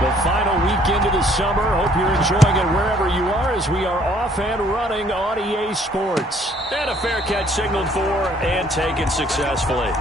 The final weekend of the summer. Hope you're enjoying it wherever you are as we are off and running on EA Sports. And a fair catch signaled for and taken successfully.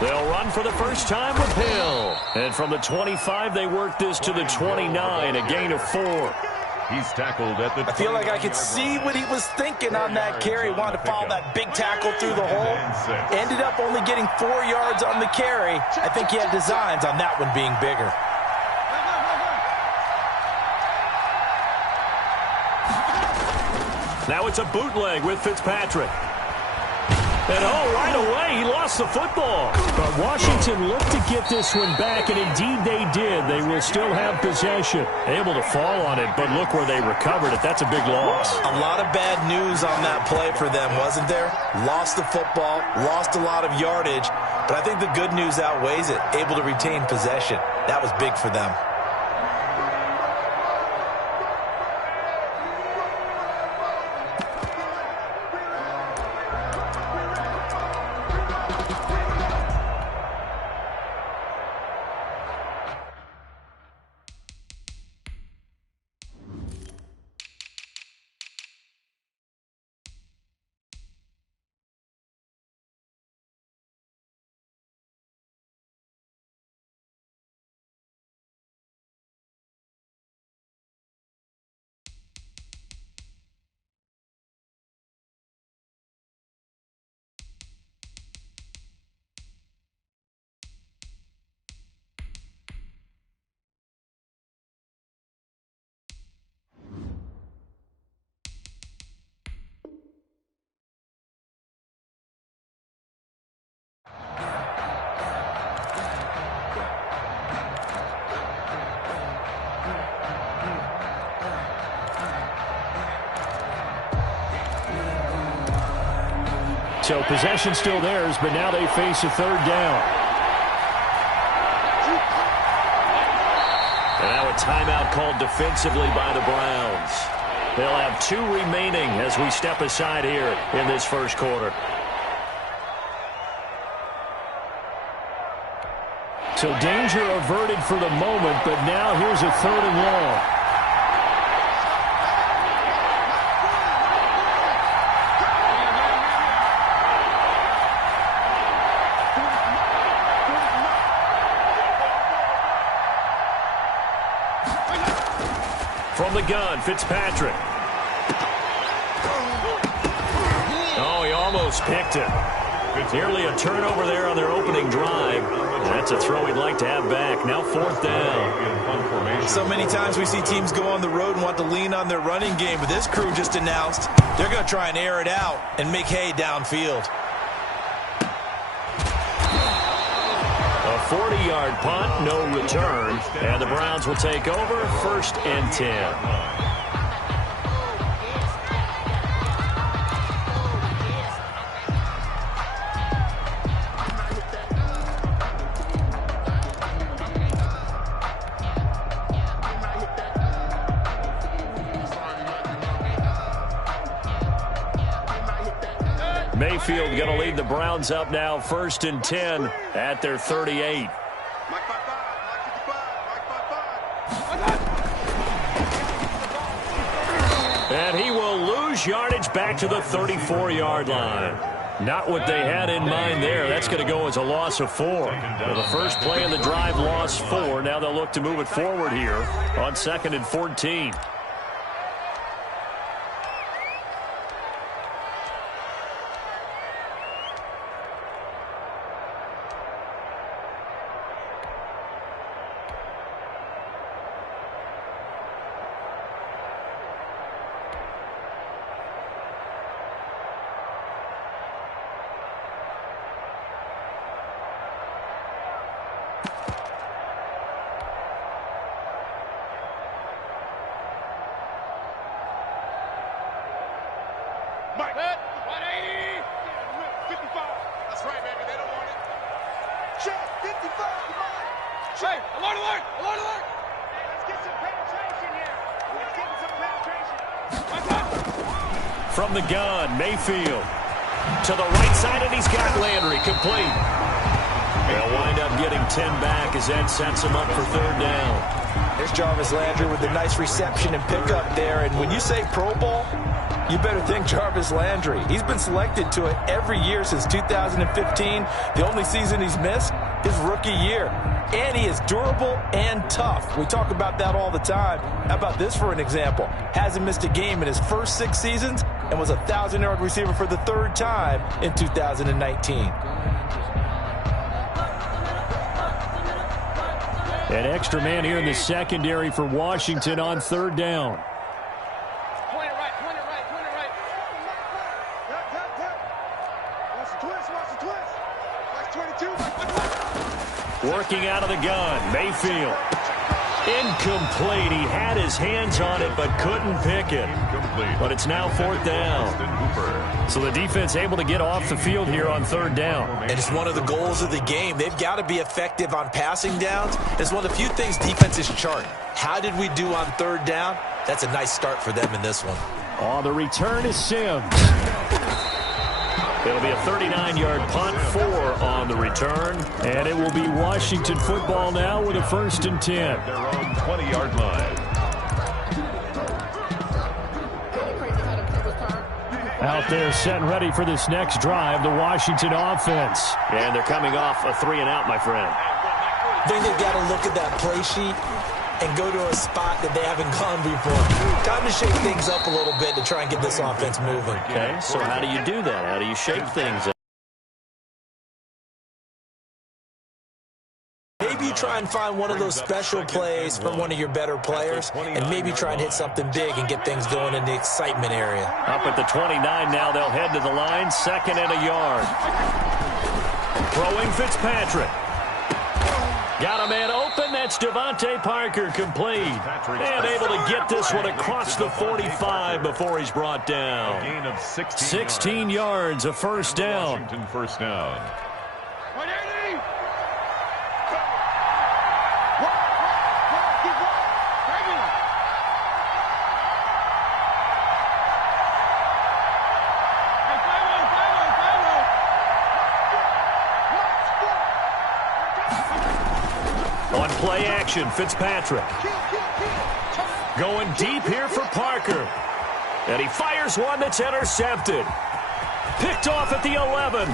They'll run for the first time with Hill. And from the 25, they work this to the 29, a gain of 4. He's tackled at the... I feel like I could see what he was thinking on that carry. Wanted to follow that big tackle through the hole. Ended up only getting 4 yards on the carry. I think he had designs on that one being bigger. Now it's a bootleg with Fitzpatrick. And right away, he lost the football. But Washington looked to get this one back, and indeed they did. They will still have possession. Able to fall on it, but look where they recovered it. That's a big loss. A lot of bad news on that play for them, wasn't there? Lost the football, lost a lot of yardage, but I think the good news outweighs it. Able to retain possession. That was big for them. So possession still theirs, but now they face a third down. And now a timeout called defensively by the Browns. They'll have 2 remaining as we step aside here in this first quarter. So danger averted for the moment, but now here's a 3rd and long. From the gun, Fitzpatrick. Oh, he almost picked it. Nearly a turnover there on their opening drive. That's a throw he'd like to have back. Now 4th down. So many times we see teams go on the road and want to lean on their running game, but this crew just announced they're going to try and air it out and make hay downfield. A 40-yard punt, no return, and the Browns will take over 1st and 10. Mayfield going to lead the Browns up now 1st and 10 at their 38. And he will lose yardage back to the 34-yard line. Not what they had in mind there. That's going to go as a loss of 4. Well, the first play of the drive lost 4. Now they'll look to move it forward here on 2nd and 14. Hey, alert, alert, alert, alert. Let's get some penetration here. Let's get some penetration. From the gun, Mayfield to the right side, and he's got Landry complete. They'll wind up getting 10 back as that sets him up for third down. There's Jarvis Landry with a nice reception and pickup there. And when you say Pro Bowl, you better think Jarvis Landry. He's been selected to it every year since 2015. The only season he's missed is rookie year. And he is durable and tough. We talk about that all the time. How about this for an example? Hasn't missed a game in his first 6 seasons and was a 1,000-yard receiver for the 3rd time in 2019. An extra man here in the secondary for Washington on third down. Point it right, point it right, point it right. Watch the twist, watch the twist. Watch 22. Working out of the gun, Mayfield. Incomplete. He had his hands on it but couldn't pick it. But it's now 4th down. So the defense able to get off the field here on third down. And it's one of the goals of the game. They've got to be effective on passing downs. It's one of the few things defenses chart. How did we do on third down? That's a nice start for them in this one. On the return is Sims. It'll be a 39-yard punt, 4 on the return. And it will be Washington football now with a 1st and 10. Their own 20-yard line. Out there set and ready for this next drive, the Washington offense. And thee coming off a 3-and-out, my friend. I think they've got to look at that play sheet and go to a spot that they haven't gone before. Time to shake things up a little bit to try and get this offense moving. Okay, so how do you do that? How do you shake things up? Maybe you try and find one of those special plays from one of your better players, and maybe try and hit something big and get things going in the excitement area. Up at the 29 now, they'll head to the line, 2nd and a yard. Throwing Fitzpatrick. Got a man open. That's Devontae Parker complete. And able to get this one across the 45 before he's brought down. A gain of 16 yards, a 1st down. Washington 1st down. On play action, Fitzpatrick. Going deep here for Parker. And he fires one that's intercepted. Picked off at the 11.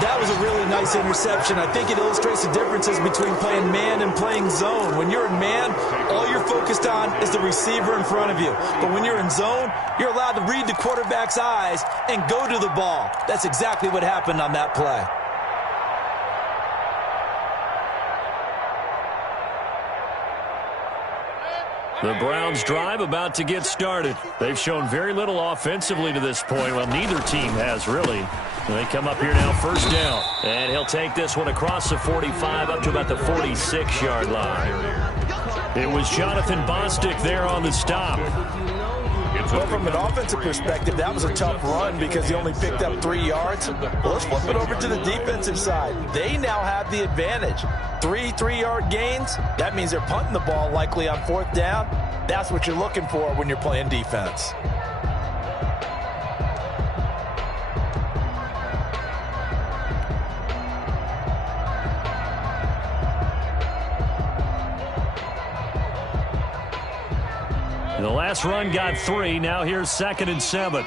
That was a really nice interception. I think it illustrates the differences between playing man and playing zone. When you're in man, all you're focused on is the receiver in front of you. But when you're in zone, you're allowed to read the quarterback's eyes and go to the ball. That's exactly what happened on that play. The Browns drive about to get started. They've shown very little offensively to this point. Well, neither team has really. They come up here now, 1st down. And he'll take this one across the 45 up to about the 46-yard line. It was Jonathan Bostic there on the stop. Well, from an offensive perspective, that was a tough run because he only picked up 3 yards. Well, let's flip it over to the defensive side. They now have the advantage. 3 3-yard gains. That means they're punting the ball likely on 4th down. That's what you're looking for when you're playing defense. The last run got 3. Now here's 2nd and 7.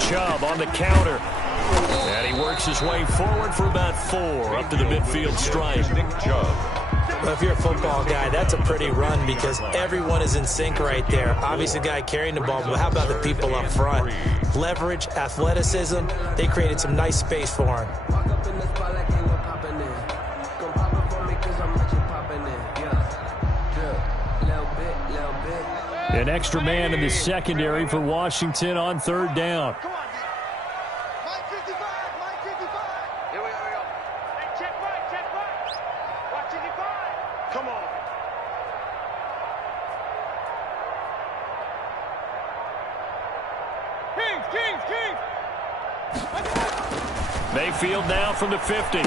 Chubb on the counter. And he works his way forward for about 4 up to the midfield stripe. Nick Chubb. Well, if you're a football guy, that's a pretty run because everyone is in sync right there. Obviously, the guy carrying the ball, but how about the people up front? Leverage, athleticism, they created some nice space for him. An extra man in the secondary for Washington on 3rd down. Come on, Line 55, line 55. Here we go. Hey, check right. Watch 55. Come on. Mayfield now from the 50.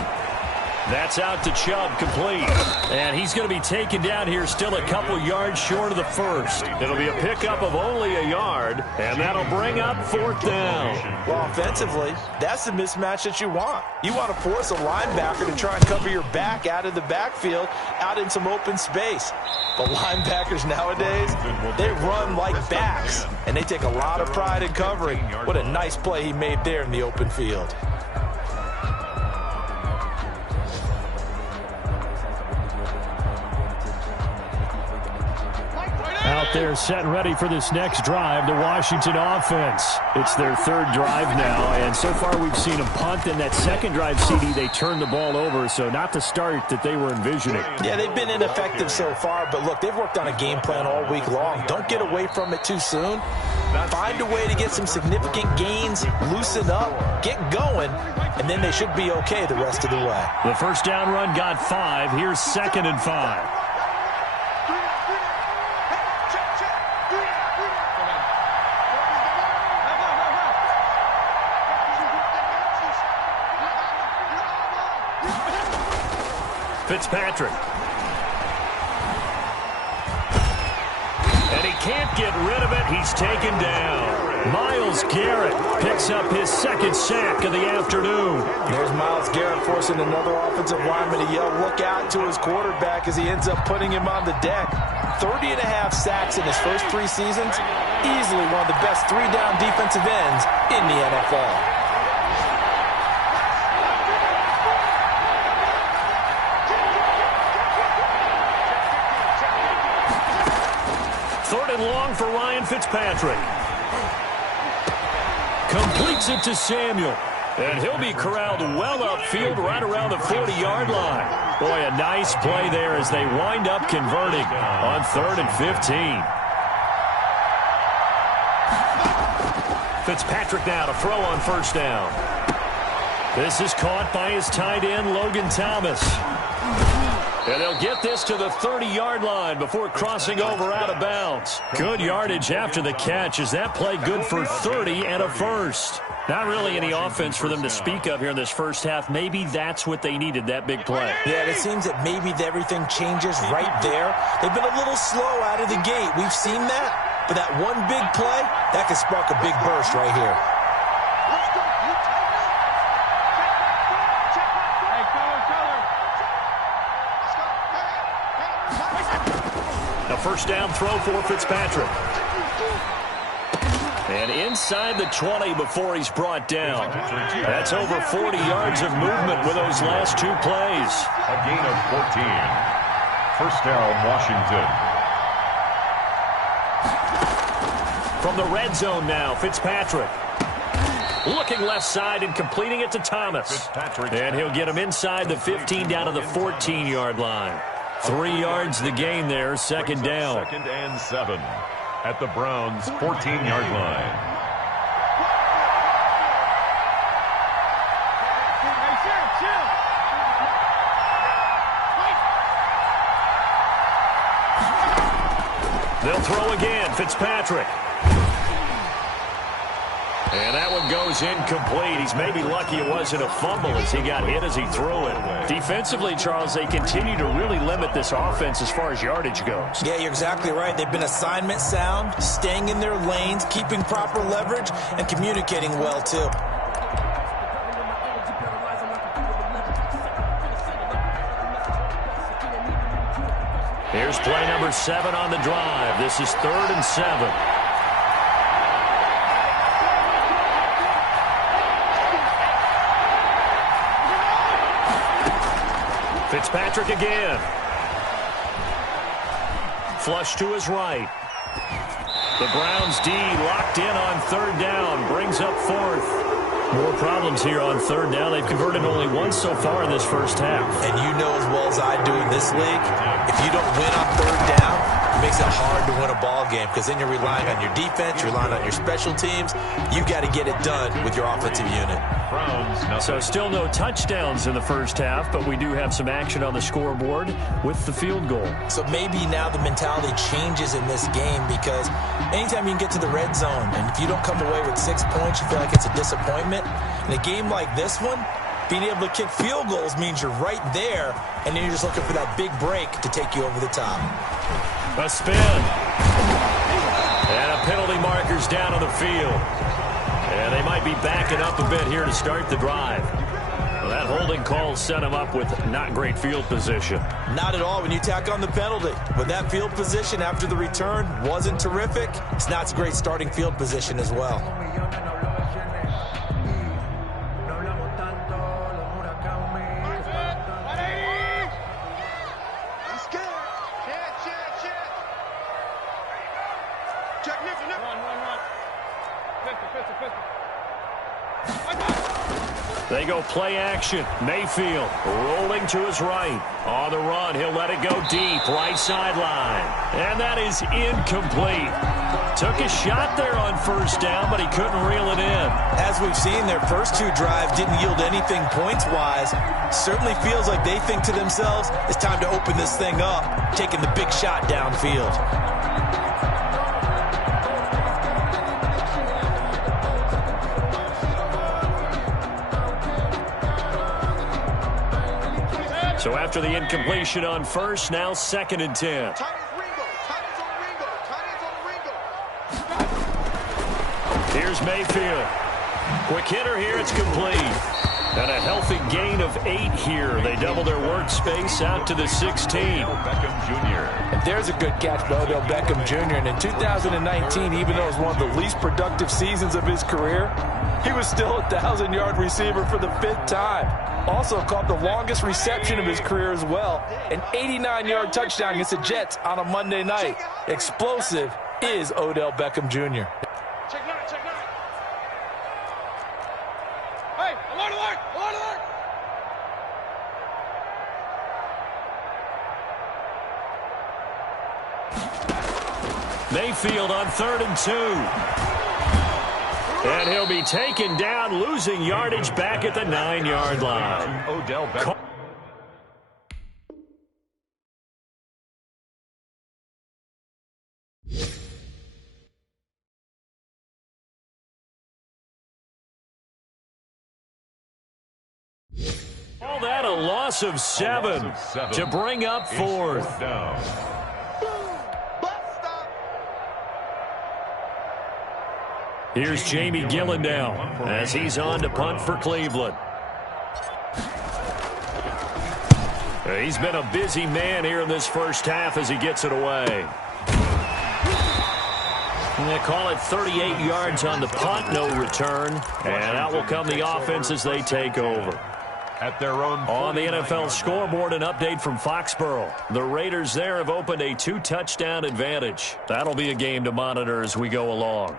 That's out to Chubb, complete. And he's going to be taken down here still a couple yards short of the first. It'll be a pickup of only a yard, and that'll bring up 4th down. Well, offensively, that's the mismatch that you want. You want to force a linebacker to try and cover your back out of the backfield, out in some open space. But linebackers nowadays, they run like backs, and they take a lot of pride in covering. What a nice play he made there in the open field. Out there set and ready for this next drive, the Washington offense. It's their 3rd drive now, and so far we've seen them punt. In that second drive, CD, they turned the ball over, so not the start that they were envisioning. Yeah, they've been ineffective so far, but look, they've worked on a game plan all week long. Don't get away from it too soon. Find a way to get some significant gains, loosen up, get going, and then they should be okay the rest of the way. The first down run got 5. Here's 2nd and 5. Fitzpatrick. And he can't get rid of it. He's taken down. Myles Garrett picks up his 2nd sack of the afternoon. There's Myles Garrett forcing another offensive lineman to yell, look out, to his quarterback as he ends up putting him on the deck. 30.5 sacks in his first 3 seasons. Easily one of the best 3-down defensive ends in the NFL. Long for Ryan Fitzpatrick. Completes it to Samuel. And he'll be corralled well upfield right around the 40-yard line. Boy, a nice play there as they wind up converting on 3rd and 15. Fitzpatrick now to throw on 1st down. This is caught by his tight end, Logan Thomas. And they'll get this to the 30-yard line before crossing over out of bounds. Good yardage after the catch. Is that play good for 30 and a first? Not really any offense for them to speak of here in this first half. Maybe that's what they needed, that big play. Yeah, it seems that maybe everything changes right there. They've been a little slow out of the gate. We've seen that. But that one big play, that could spark a big burst right here. A first down throw for Fitzpatrick. And inside the 20 before he's brought down. That's over 40 yards of movement with those last 2 plays. A gain of 14. First down, Washington. From the red zone now, Fitzpatrick. Looking left side and completing it to Thomas. And he'll get him inside the 15 down to the 14-yard line. 3 yards the gain there, 2nd down. 2nd and 7 at the Browns' 14-yard line. They'll throw again, Fitzpatrick. And that one goes incomplete. He's maybe lucky it wasn't a fumble as he got hit as he threw it. Defensively, Charles, they continue to really limit this offense as far as yardage goes. Yeah, you're exactly right. They've been assignment sound, staying in their lanes, keeping proper leverage, and communicating well, too. Here's play number 7 on the drive. This is 3rd and 7. Fitzpatrick again. Flush to his right. The Browns D locked in on 3rd down. Brings up 4th. More problems here on 3rd down. They've converted only once so far in this first half. And you know as well as I do in this league, if you don't win on 3rd down, it makes it hard to win a ball game because then you're relying on your defense, you're relying on your special teams. You've got to get it done with your offensive unit. Browns, nothing. So still no touchdowns in the first half, but we do have some action on the scoreboard with the field goal. So maybe now the mentality changes in this game, because anytime you can get to the red zone, and if you don't come away with 6 points, you feel like it's a disappointment. In a game like this one, being able to kick field goals means you're right there, and then you're just looking for that big break to take you over the top. A spin. And a penalty marker's down on the field. And they might be backing up a bit here to start the drive. Well, that holding call set him up with not great field position. Not at all when you tack on the penalty. But that field position after the return wasn't terrific. It's not a great starting field position as well. They go play action. Mayfield rolling to his right. On the run, he'll let it go deep, right sideline. And that is incomplete. Took a shot there on first down, but he couldn't reel it in. As we've seen, their first two drives didn't yield anything points-wise. Certainly feels like they think to themselves, it's time to open this thing up, taking the big shot downfield. So after the incompletion on first, now 2nd and 10. Here's Mayfield. Quick hitter here, it's complete. And a healthy gain of 8 here. They double their workspace out to the 16. Beckham Jr. And there's a good catch by Odell Beckham Jr. And in 2019, even though it was one of the least productive seasons of his career, he was still a 1,000-yard receiver for the 5th time. Also caught the longest reception of his career as well. An 89-yard touchdown against the Jets on a Monday night. Explosive is Odell Beckham Jr. Check nine, check nine. Hey, alert, alert, alert, alert. Mayfield on 3rd and 2. And he'll be taken down, losing yardage back at the 9-yard line. Odell Beckham. All that a loss of 7 to bring up 4th down. Here's Jamie Gillen now as he's on to punt for Cleveland. He's been a busy man here in this first half as he gets it away. And they call it 38 yards on the punt, no return. And out will come the offense as they take over. At their own on the NFL scoreboard, an update from Foxborough. The Raiders there have opened a 2-touchdown advantage. That'll be a game to monitor as we go along.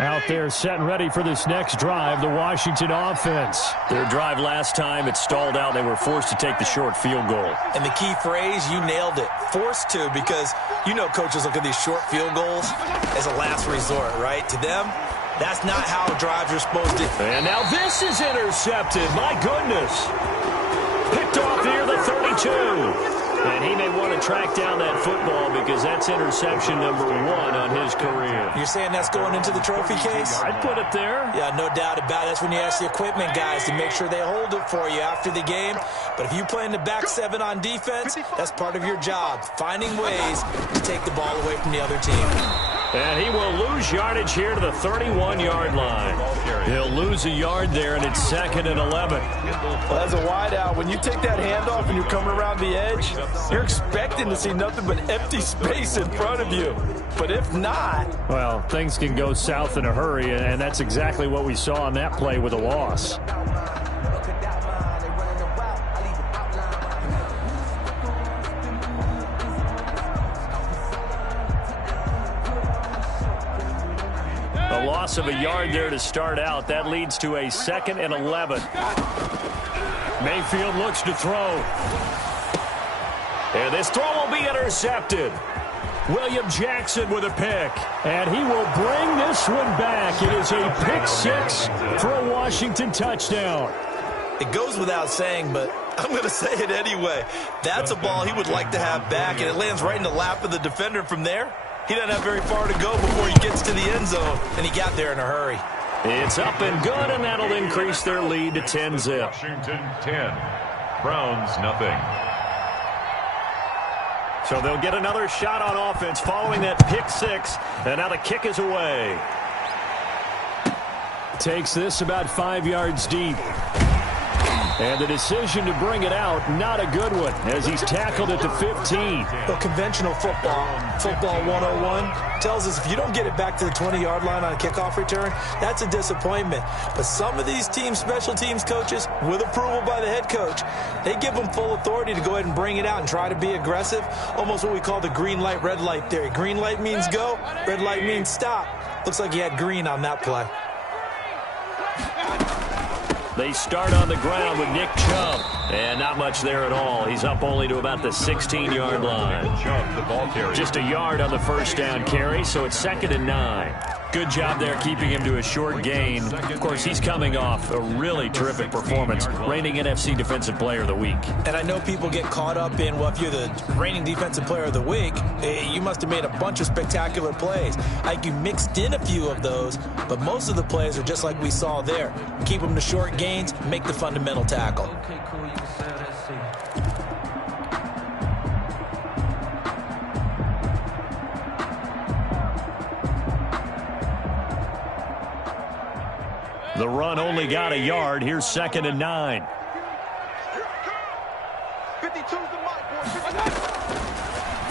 Out there set and ready for this next drive, the Washington offense. Their drive last time, it stalled out. They were forced to take the short field goal. And the key phrase, you nailed it, forced to, because you know coaches look at these short field goals as a last resort, right? To them, that's not how drives are supposed to. And now this is intercepted. My goodness. Picked off near the 32. And he may want to track down that football because that's interception number 1 on his career. You're saying that's going into the trophy case? I'd put it there. Yeah, no doubt about it. That's when you ask the equipment guys to make sure they hold it for you after the game. But if you play in the back 7 on defense, that's part of your job, finding ways to take the ball away from the other team. And he will lose yardage here to the 31-yard line. He'll lose a yard there, and it's 2nd and 11. Well, as a wideout, when you take that handoff and you're coming around the edge, you're expecting to see nothing but empty space in front of you. But if not... well, things can go south in a hurry, and that's exactly what we saw on that play with a loss. A loss of a yard there to start out. That leads to a 2nd and 11. Mayfield looks to throw. And this throw will be intercepted. William Jackson with a pick. And he will bring this one back. It is a pick six for a Washington touchdown. It goes without saying, but I'm going to say it anyway. That's a ball he would like to have back, and it lands right in the lap of the defender from there. He doesn't have very far to go before he gets to the end zone, and he got there in a hurry. It's up and good, and that'll increase their lead to 10-zip. Washington 10, Browns nothing. So they'll get another shot on offense following that pick six, and now the kick is away. Takes this about 5 yards deep. And the decision to bring it out, not a good one, as he's tackled at the 15. Well, conventional football 101, tells us if you don't get it back to the 20-yard line on a kickoff return, that's a disappointment. But some of these team special teams coaches, with approval by the head coach, they give them full authority to go ahead and bring it out and try to be aggressive, almost what we call the green light, red light theory. Green light means go, red light means stop. Looks like he had green on that play. They start on the ground with Nick Chubb. And not much there at all. He's up only to about the 16-yard line. Chubb, the ball carrier. Just a yard on the first down carry, so it's 2nd and 9. Good job there keeping him to a short gain. Of course, he's coming off a really terrific performance, reigning NFC Defensive Player of the Week. And I know people get caught up in, well, if you're the reigning Defensive Player of the Week, you must have made a bunch of spectacular plays. Like you mixed in a few of those, but most of the plays are just like we saw there. Keep them to short gains, make the fundamental tackle. Okay, cool. You can sell that seat. The run only got a yard. Here's 2nd and 9. 52's the mark, boys.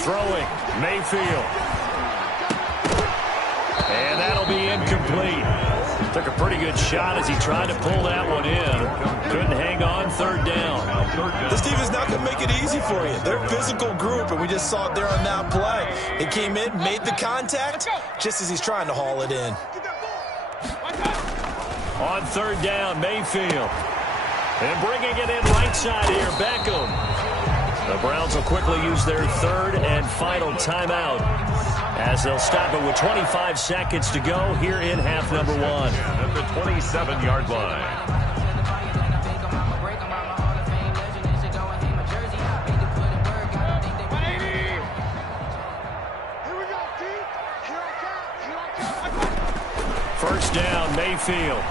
Throwing, Mayfield. And that'll be incomplete. Took a pretty good shot as he tried to pull that one in. Couldn't hang on, 3rd down. This team is not going to make it easy for you. They're a physical group, and we just saw it there on that play. They came in, made the contact, just as he's trying to haul it in. On 3rd down, Mayfield. And bringing it in right side here, Beckham. The Browns will quickly use their 3rd and final timeout as they'll stop it with 25 seconds to go here in half number 1. At the 27-yard line. First down, Mayfield.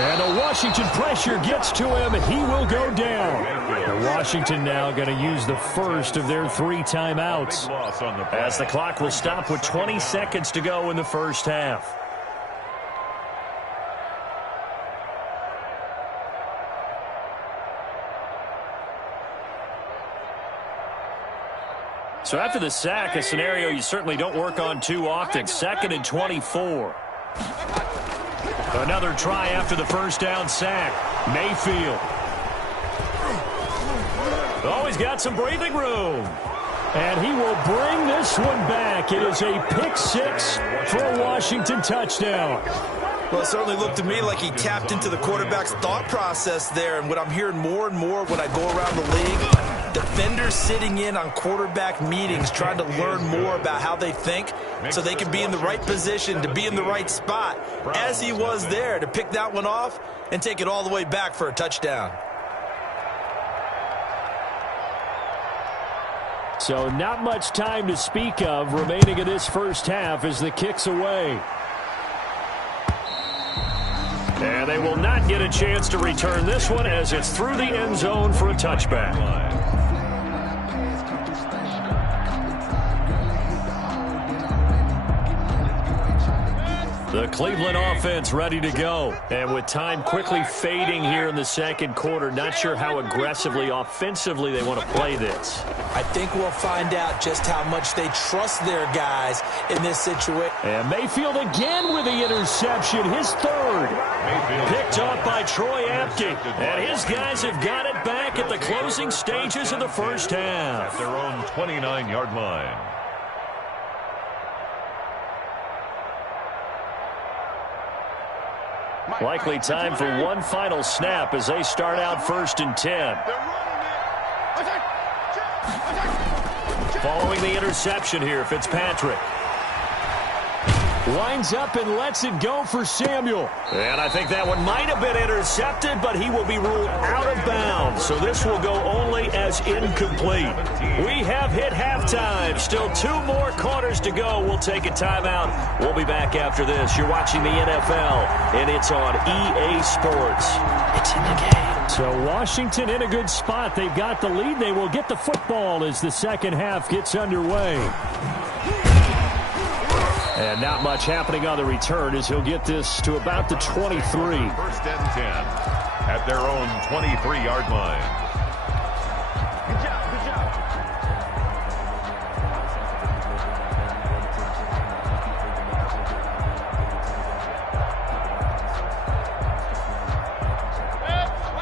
And the Washington pressure gets to him. He will go down. And Washington now going to use the first of their 3 timeouts, as the clock will stop with 20 seconds to go in the first half. So after the sack, a scenario you certainly don't work on too often. 2nd and 24. Another try after the first down sack. Mayfield. Oh, he's got some breathing room. And he will bring this one back. It is a pick six for a Washington touchdown. Well, it certainly looked to me like he tapped into the quarterback's thought process there. And what I'm hearing more and more when I go around the league, defenders sitting in on quarterback meetings trying to learn more about how they think so they can be in the right position to be in the right spot, as he was there to pick that one off and take it all the way back for a touchdown. So not much time to speak of remaining in this first half as the kick's away. And they will not get a chance to return this one as it's through the end zone for a touchback. The Cleveland offense ready to go. And with time quickly fading here in the second quarter, not sure how aggressively, offensively they want to play this. I think we'll find out just how much they trust their guys in this situation. And Mayfield again with the interception, his 3rd. Mayfield. Picked off by Troy Apke. And his guys have got it back at the closing stages of the first half. At their own 29-yard line. Likely time for one final snap as they start out 1st and 10. Following the interception here, Fitzpatrick. Lines up and lets it go for Samuel. And I think that one might have been intercepted, but he will be ruled out of bounds. So this will go only as incomplete. We have hit halftime. Still 2 more quarters to go. We'll take a timeout. We'll be back after this. You're watching the NFL, and it's on EA Sports. It's in the game. So Washington in a good spot. They've got the lead. They will get the football as the second half gets underway. And not much happening on the return as he'll get this to about the 23. First and 10 at their own 23-yard line. Good job, good job.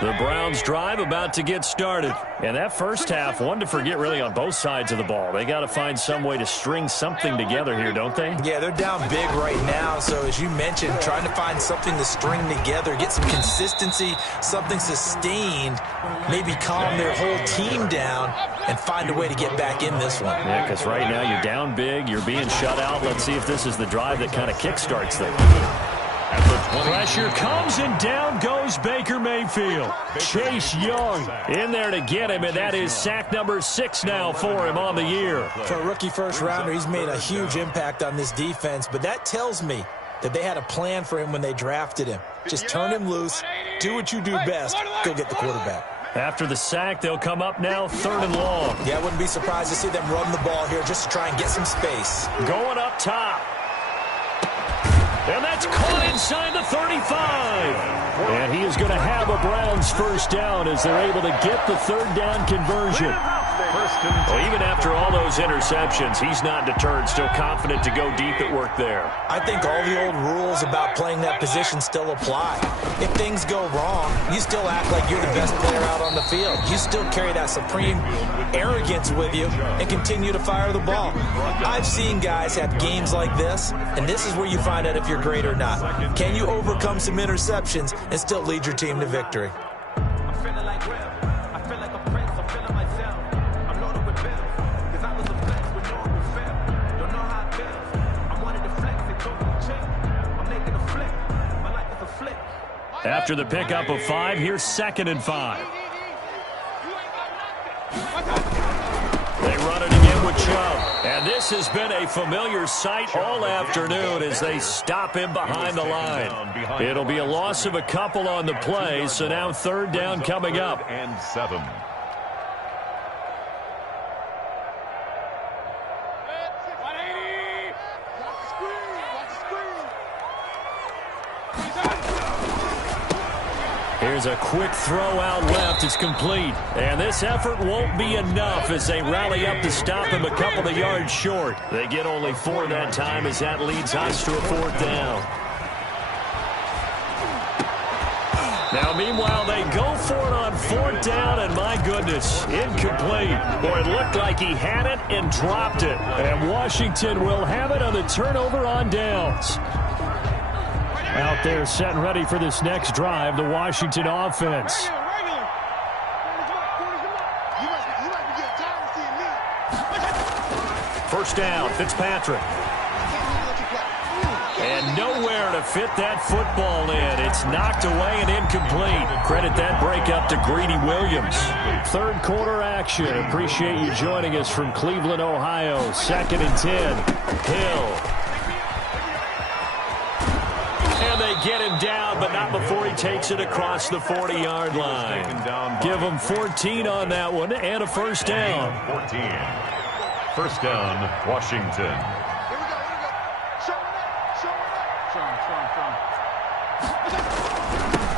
The Browns drive about to get started. And that first half, one to forget really on both sides of the ball. They got to find some way to string something together here, don't they? Yeah, they're down big right now. So as you mentioned, trying to find something to string together, get some consistency, something sustained, maybe calm their whole team down and find a way to get back in this one. Yeah, because right now you're down big, you're being shut out. Let's see if this is the drive that kind of kickstarts them. Pressure comes and down goes Baker Mayfield. Chase Young In there to get him, and that is sack number 6 now for him on the year. For a rookie first-rounder, he's made a huge impact on this defense, but that tells me that they had a plan for him when they drafted him. Just turn him loose, do what you do best, go get the quarterback. After the sack, they'll come up now 3rd and long. Yeah, I wouldn't be surprised to see them run the ball here just to try and get some space. Going up top. And that's caught inside the 35. And he is going to have a Browns first down as they're able to get the 3rd down conversion. Well, even after all those interceptions, he's not deterred, still confident to go deep at work there. I think all the old rules about playing that position still apply. If things go wrong, you still act like you're the best player out on the field. You still carry that supreme arrogance with you and continue to fire the ball. I've seen guys have games like this, and this is where you find out if you're great or not. Can you overcome some interceptions and still lead your team to victory? I'm feeling like real. I feel like a prince. I'm feeling myself. I'm loaded with bills. Cause I was a flex with no one would fail. Don't know how it feels. I wanted to flex and go to the chick. I'm making a flip. My life is a flip. After the pickup of 5, here's 2nd and 5. They run it again with Chubb. And this has been a familiar sight all afternoon as they stop him behind the line. It'll be a loss of a couple on the play, so now 3rd down coming up. And 7. Here's a quick throw out left. It's complete. And this effort won't be enough as they rally up to stop him a couple of yards short. They get only 4 that time as that leads us to a 4th down. Now, meanwhile, they go for it on 4th down, and my goodness, incomplete. Boy, it looked like he had it and dropped it. And Washington will have it on the turnover on downs. Out there set and ready for this next drive, the Washington offense. First down, Fitzpatrick. And nowhere to fit that football in. It's knocked away and incomplete. Credit that break up to Greedy Williams. 3rd quarter action. Appreciate you joining us from Cleveland, Ohio. 2nd and 10. Hill. And they get him down, but not before he takes it across the 40-yard line. Give him 14 on that one and a first down. 14. First down, Washington.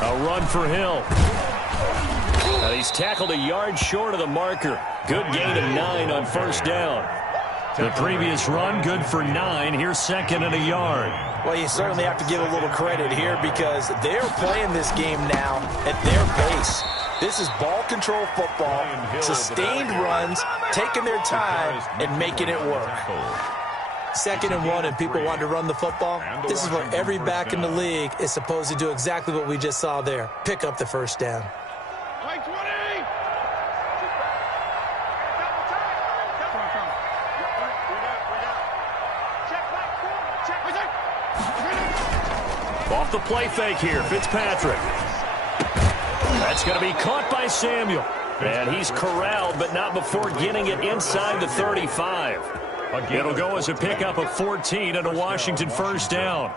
A run for Hill. Now he's tackled a yard short of the marker. Good gain of 9 on first down. The previous run, good for 9. Here's 2nd and a yard. Well, you certainly have to give a little credit here because they're playing this game now at their pace. This is ball control football, sustained runs, taking their time, and making it work. 2nd and 1, and people want to run the football. This is where every back in the league is supposed to do exactly what we just saw there. Pick up the first down. Off the play fake here, Fitzpatrick. That's going to be caught by Samuel. And he's corralled, but not before getting it inside the 35. It'll go as a pickup of 14 and a Washington first down.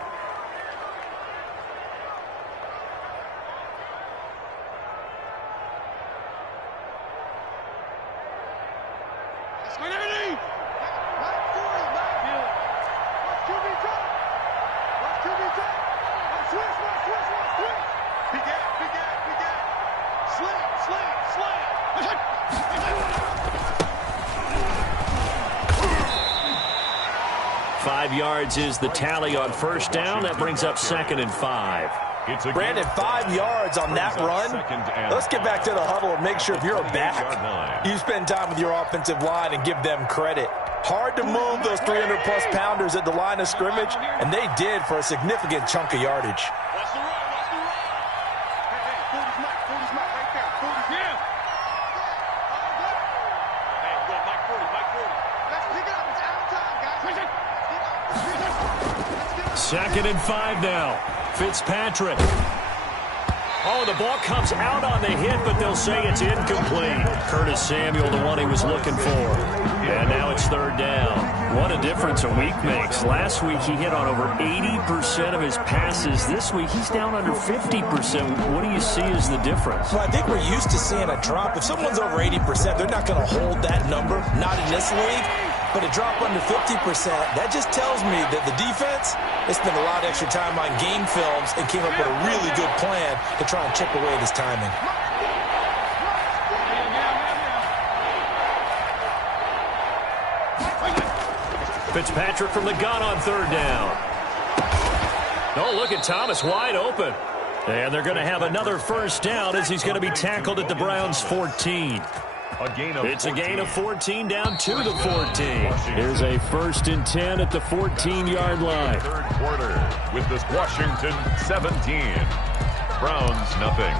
Yards is the tally on first down. That brings up 2nd and 5. Brandon, 5 yards on that run. Let's get back to the huddle and make sure if you're a back, you spend time with your offensive line and give them credit. Hard to move those 300-plus pounders at the line of scrimmage, and they did for a significant chunk of yardage. Second and 5 now. Fitzpatrick. Oh, the ball comes out on the hit, but they'll say it's incomplete. Curtis Samuel, the one he was looking for. And now it's 3rd down. What a difference a week makes. Last week he hit on over 80% of his passes. This week he's down under 50%. What do you see as the difference? Well, I think we're used to seeing a drop. If someone's over 80%, they're not going to hold that number. Not in this league. But a drop under 50%, that just tells me that the defense, they spent a lot of extra time on game films and came up with a really good plan to try and chip away at his timing. Fitzpatrick from the gun on 3rd down. Oh, look at Thomas wide open. And they're going to have another first down as he's going to be tackled at the Browns' 14. It's a gain of 14 down to the 14. Here's a 1st and 10 at the 14-yard line. 3rd quarter with this Washington 17. Browns nothing.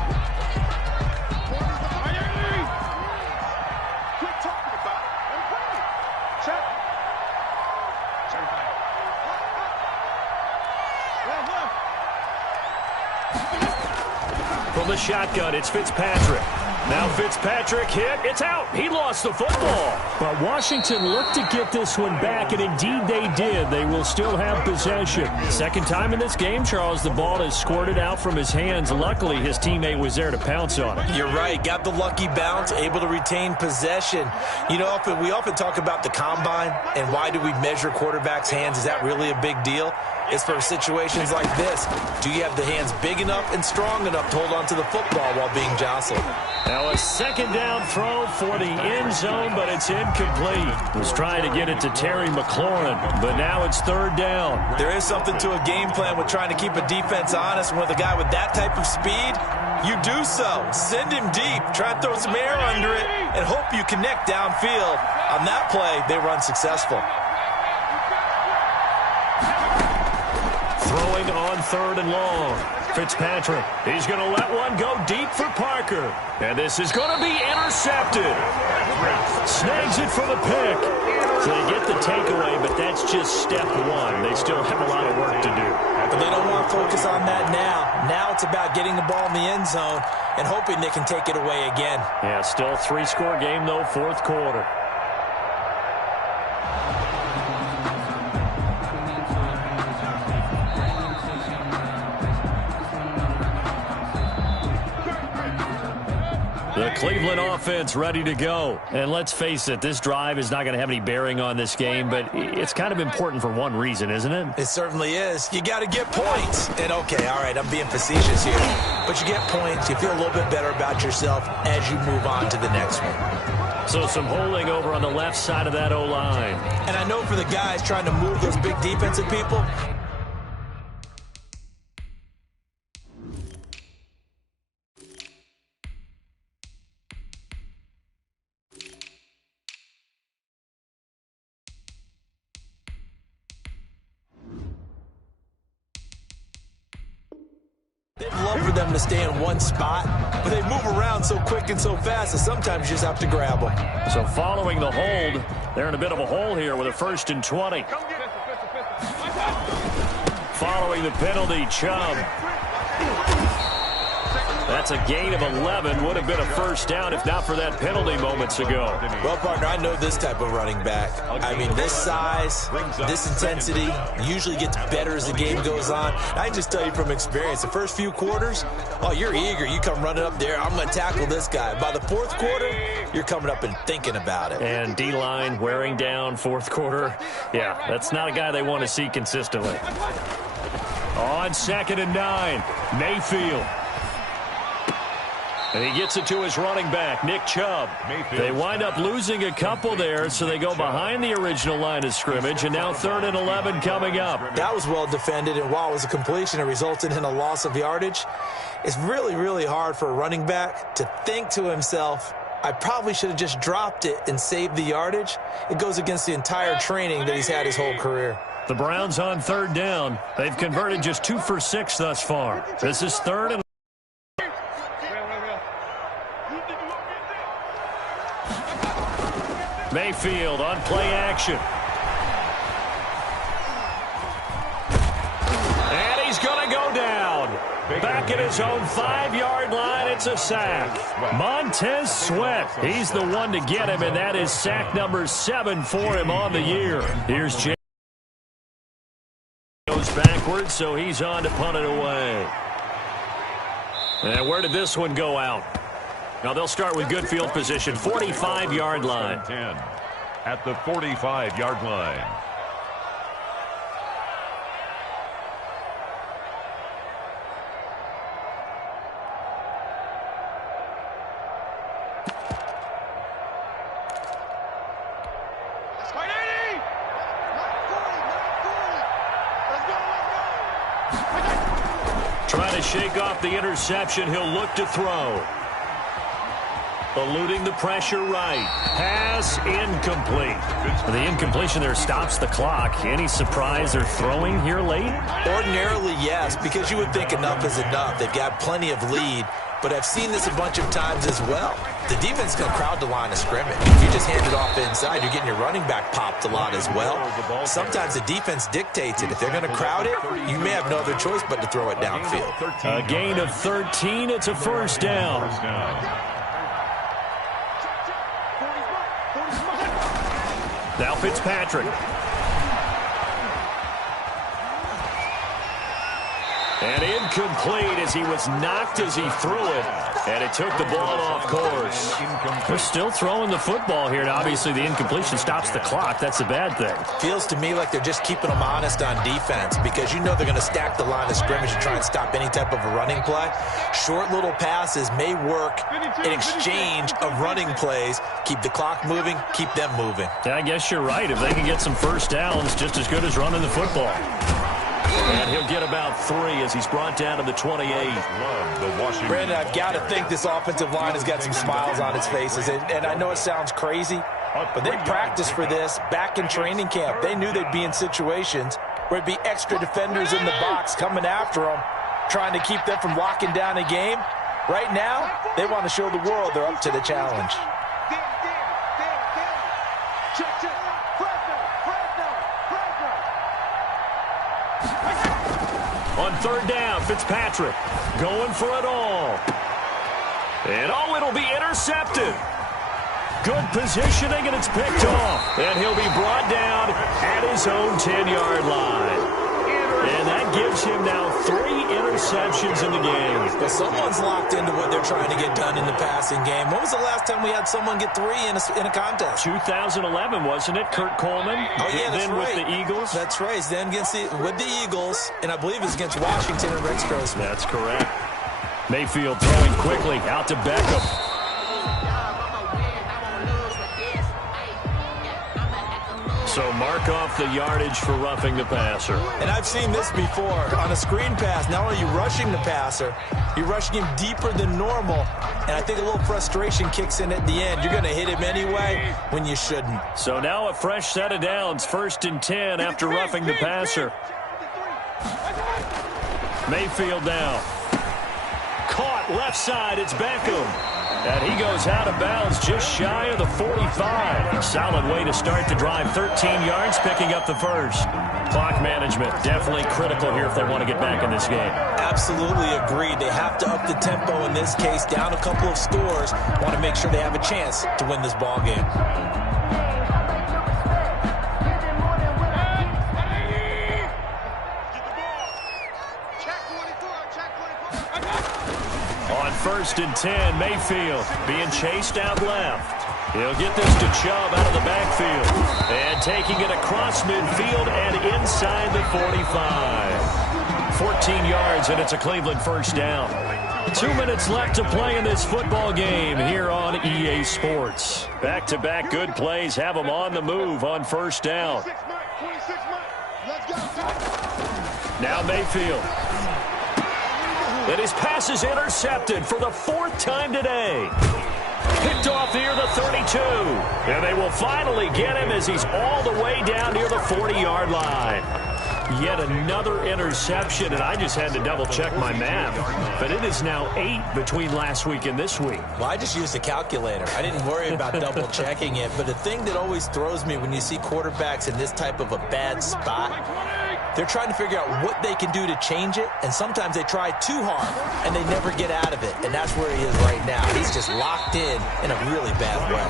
From the shotgun, it's Fitzpatrick. Now Fitzpatrick hit. It's out. He lost the football. But Washington looked to get this one back, and indeed they did. They will still have possession. Second time in this game, Charles, the ball is squirted out from his hands. Luckily, his teammate was there to pounce on it. You're right. Got the lucky bounce, able to retain possession. You know, we often talk about the combine and why do we measure quarterbacks' hands. Is that really a big deal? It's for situations like this. Do you have the hands big enough and strong enough to hold on to the football while being jostled? Now a 2nd down throw for the end zone, but it's incomplete. Was trying to get it to Terry McLaurin, but now it's 3rd down. There is something to a game plan with trying to keep a defense honest. And with a guy with that type of speed, you do so. Send him deep. Try and throw some air under it and hope you connect downfield. On that play, they run successful. Throwing on 3rd and long. Fitzpatrick, he's going to let one go deep for Parker. And this is going to be intercepted. Snags it for the pick. So they get the takeaway, but that's just step 1. They still have a lot of work to do. But they don't want to focus on that now. Now it's about getting the ball in the end zone and hoping they can take it away again. Yeah, still 3-score game, though, 4th quarter. The Cleveland offense ready to go. And let's face it, this drive is not going to have any bearing on this game, but it's kind of important for one reason, isn't it? It certainly is. You got to get points. And, okay, all right, I'm being facetious here. But you get points. You feel a little bit better about yourself as you move on to the next one. So some holding over on the left side of that O-line. And I know for the guys trying to move those big defensive people, they'd love for them to stay in one spot, but they move around so quick and so fast that sometimes you just have to grab them. So following the hold, they're in a bit of a hole here with a 1st and 20. Following the penalty, Chubb. That's a gain of 11. Would have been a first down if not for that penalty moments ago. Well, partner, I know this type of running back. I mean, this size, this intensity usually gets better as the game goes on. I can just tell you from experience, the first few quarters, oh, you're eager. You come running up there, I'm going to tackle this guy. By the fourth quarter, you're coming up and thinking about it. And D-line wearing down fourth quarter. Yeah, that's not a guy they want to see consistently. On 2nd and 9, Mayfield. And he gets it to his running back, Nick Chubb. They wind up losing a couple there, so they go behind the original line of scrimmage, and now 3rd and 11 coming up. That was well defended, and while it was a completion, it resulted in a loss of yardage. It's really, really hard for a running back to think to himself, I probably should have just dropped it and saved the yardage. It goes against the entire training that he's had his whole career. The Browns on 3rd down. They've converted just 2 for 6 thus far. This is 3rd and Mayfield on play action. And he's going to go down. Back at his own 5-yard line, it's a sack. Montez Sweat, he's the one to get him, and that is sack number 7 for him on the year. Here's Jay. Goes backwards, so he's on to punt it away. And where did this one go out? Now they'll start with good field position, 45-yard line. 10 at the 45-yard line. Trying to shake off the interception, he'll look to throw. Eluding the pressure right. Pass incomplete. The incompletion there stops the clock. Any surprise they're throwing here late? Ordinarily, yes, because you would think enough is enough. They've got plenty of lead, but I've seen this a bunch of times as well. The defense can crowd the line of scrimmage. If you just hand it off inside, you're getting your running back popped a lot as well. Sometimes the defense dictates it. If they're going to crowd it, you may have no other choice but to throw it downfield. A gain of 13. It's a first down. Now Fitzpatrick. And incomplete as he was knocked as he threw it. And it took the ball off course. They're still throwing the football here. And obviously the incompletion stops the clock. That's a bad thing. Feels to me like they're just keeping them honest on defense because you know they're going to stack the line of scrimmage and try and stop any type of a running play. Short little passes may work in exchange of running plays. Keep the clock moving, keep them moving. Yeah, I guess you're right. If they can get some first downs, just as good as running the football. And he'll get about 3 as he's brought down to the 28. Brandon, I've got to think this offensive line has got some smiles on its faces. And I know it sounds crazy, but they practiced for this back in training camp. They knew they'd be in situations where it'd be extra defenders in the box coming after them, trying to keep them from locking down a game. Right now, they want to show the world they're up to the challenge. On 3rd down, Fitzpatrick going for it all. And it'll be intercepted. Good positioning, and it's picked off. And he'll be brought down at his own 10-yard line. And that gives him now 3 interceptions in the game. Well, someone's locked into what they're trying to get done in the passing game. When was the last time we had someone get 3 in a contest? 2011, wasn't it? Kurt Coleman. Oh, yeah, that's then right. With the Eagles. That's right. It's then with the Eagles, and I believe it's against Washington and Rex Grossman. That's correct. Mayfield throwing quickly out to Beckham. So mark off the yardage for roughing the passer. And I've seen this before. On a screen pass, not only are you rushing the passer, you're rushing him deeper than normal. And I think a little frustration kicks in at the end. You're going to hit him anyway when you shouldn't. So now a fresh set of downs, 1st and 10 after roughing the passer. Mayfield now. Caught left side, it's Beckham. And he goes out of bounds just shy of the 45. Solid way to start the drive. 13 yards, picking up the first. Clock management definitely critical here if they want to get back in this game. Absolutely agreed. They have to up the tempo in this case, down a couple of scores. Want to make sure they have a chance to win this ball game. On 1st and 10, Mayfield being chased out left. He'll get this to Chubb out of the backfield. And taking it across midfield and inside the 45. 14 yards, and it's a Cleveland first down. 2 minutes left to play in this football game here on EA Sports. Back-to-back good plays have them on the move on first down. Now Mayfield. And his pass is intercepted for the 4th time today. Picked off near the 32. And they will finally get him as he's all the way down near the 40-yard line. Yet another interception, and I just had to double-check my math. But it is now 8 between last week and this week. Well, I just used a calculator. I didn't worry about double-checking it. But the thing that always throws me when you see quarterbacks in this type of a bad spot, they're trying to figure out what they can do to change it, and sometimes they try too hard, and they never get out of it, and that's where he is right now. He's just locked in a really bad way.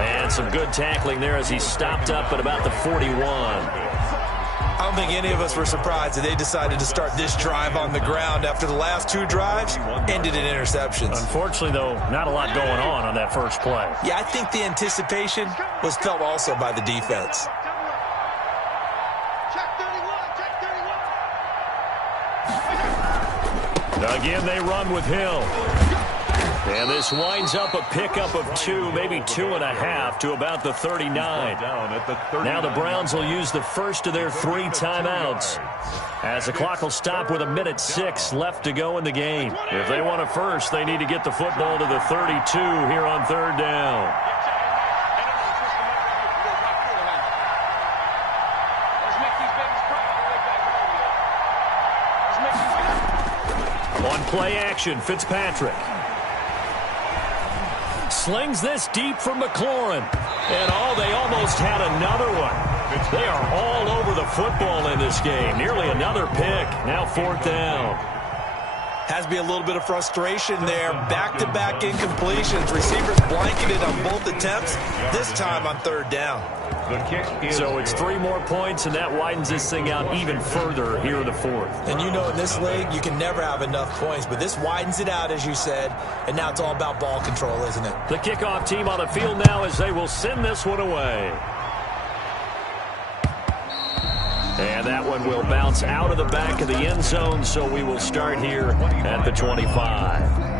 And some good tackling there as he stopped up at about the 41. I don't think any of us were surprised that they decided to start this drive on the ground after the last 2 drives ended in interceptions. Unfortunately, though, not a lot going on that first play. Yeah, I think the anticipation was felt also by the defense. Again, they run with Hill. And this winds up a pickup of 2, maybe 2.5 to about the 39. Now the Browns will use the first of their 3 timeouts, as the clock will stop with 1:06 left to go in the game. If they want a first, they need to get the football to the 32 here on 3rd down. On play action, Fitzpatrick slings this deep from McLaurin. And they almost had another one. They are all over the football in this game. Nearly another pick. Now 4th down. Has to be a little bit of frustration there. Back-to-back incompletions. Receivers blanketed on both attempts, this time on 3rd down. So it's 3 more points, and that widens this thing out even further here in the 4th. And you know in this league, you can never have enough points, but this widens it out, as you said, and now it's all about ball control, isn't it? The kickoff team on the field now as they will send this one away. And that one will bounce out of the back of the end zone, so we will start here at the 25.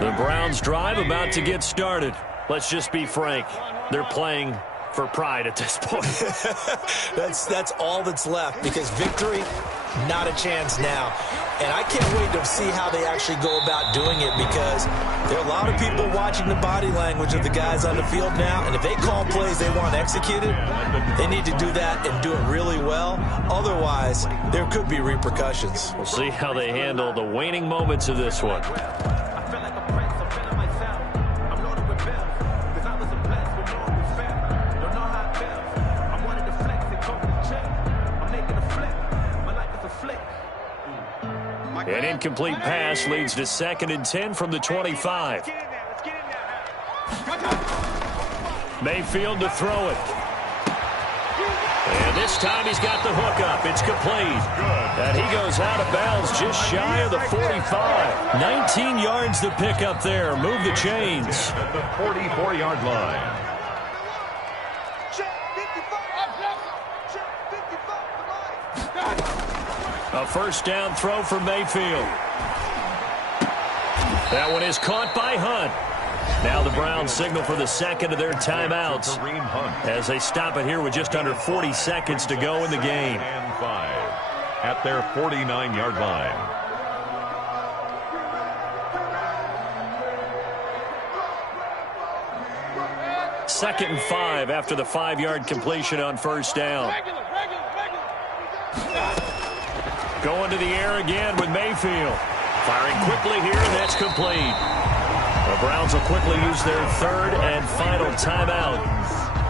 The Browns drive about to get started. Let's just be frank. They're playing for pride at this point. That's all that's left, because victory, not a chance now. And I can't wait to see how they actually go about doing it, because there are a lot of people watching the body language of the guys on the field now, and if they call plays they want executed, they need to do that and do it really well. Otherwise, there could be repercussions. We'll see how they handle the waning moments of this one. An incomplete pass leads to 2nd and 10 from the 25. Mayfield to throw it. And this time he's got the hook up. It's complete. And he goes out of bounds just shy of the 45. 19 yards to pick up there. Move the chains. At the 44-yard line. A first down throw for Mayfield. That one is caught by Hunt. Now the Browns signal for the 2nd of their timeouts as they stop it here with just under 40 seconds to go in the game. And 5 at their 49-yard line. 2nd and 5 after the 5-yard completion on first down. Going to the air again with Mayfield. Firing quickly here, and that's complete. The Browns will quickly use their 3rd and final timeout,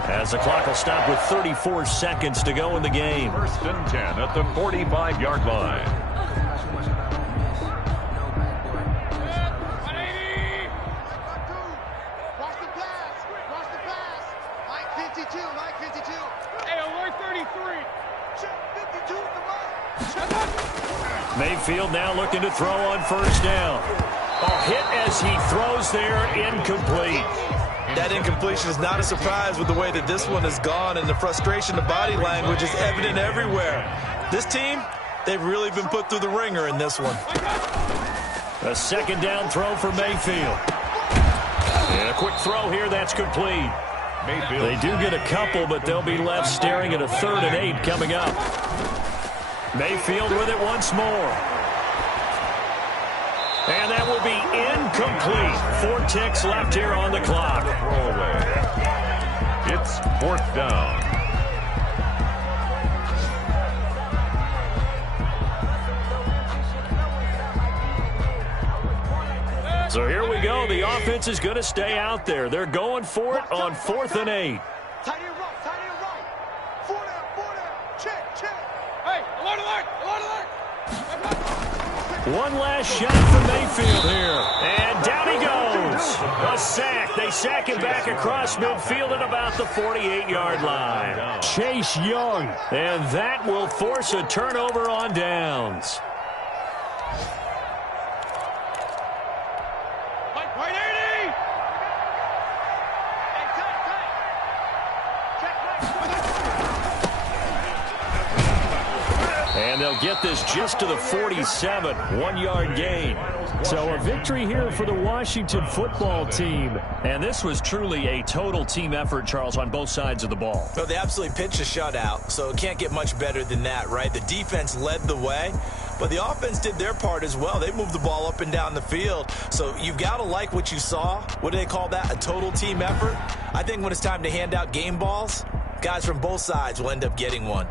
as the clock will stop with 34 seconds to go in the game. 1st and 10 at the 45-yard line. Watch the pass. Watch the pass. Mike 52. Mike 52. Hey, alert 33. Check 52 is the mark. Mayfield now looking to throw on first down. Hit as he throws there, incomplete. That incompletion is not a surprise with the way that this one has gone, and the frustration, the body language is evident everywhere. This team, they've really been put through the ringer in this one. A 2nd down throw for Mayfield. And a quick throw here, that's complete. Mayfield. They do get a couple, but they'll be left staring at a 3rd and 8 coming up. Mayfield with it once more. And that will be incomplete. 4 ticks left here on the clock. Throwaway. It's 4th down. So here we go. The offense is going to stay out there. They're going for it on 4th and 8. Tight end right. 4 down. Check. Hey, alert. One last shot for Mayfield here. And down he goes. A sack. They sack him back across midfield at about the 48-yard line. Chase Young. And that will force a turnover on downs. Right 80. Hey, tight. Check. And they'll get this just to the 47. 1-yard gain. So a victory here for the Washington football team. And this was truly a total team effort, Charles, on both sides of the ball. So they absolutely pitched a shutout, so it can't get much better than that, right? The defense led the way, but the offense did their part as well. They moved the ball up and down the field. So you've got to like what you saw. What do they call that? A total team effort? I think when it's time to hand out game balls, guys from both sides will end up getting one.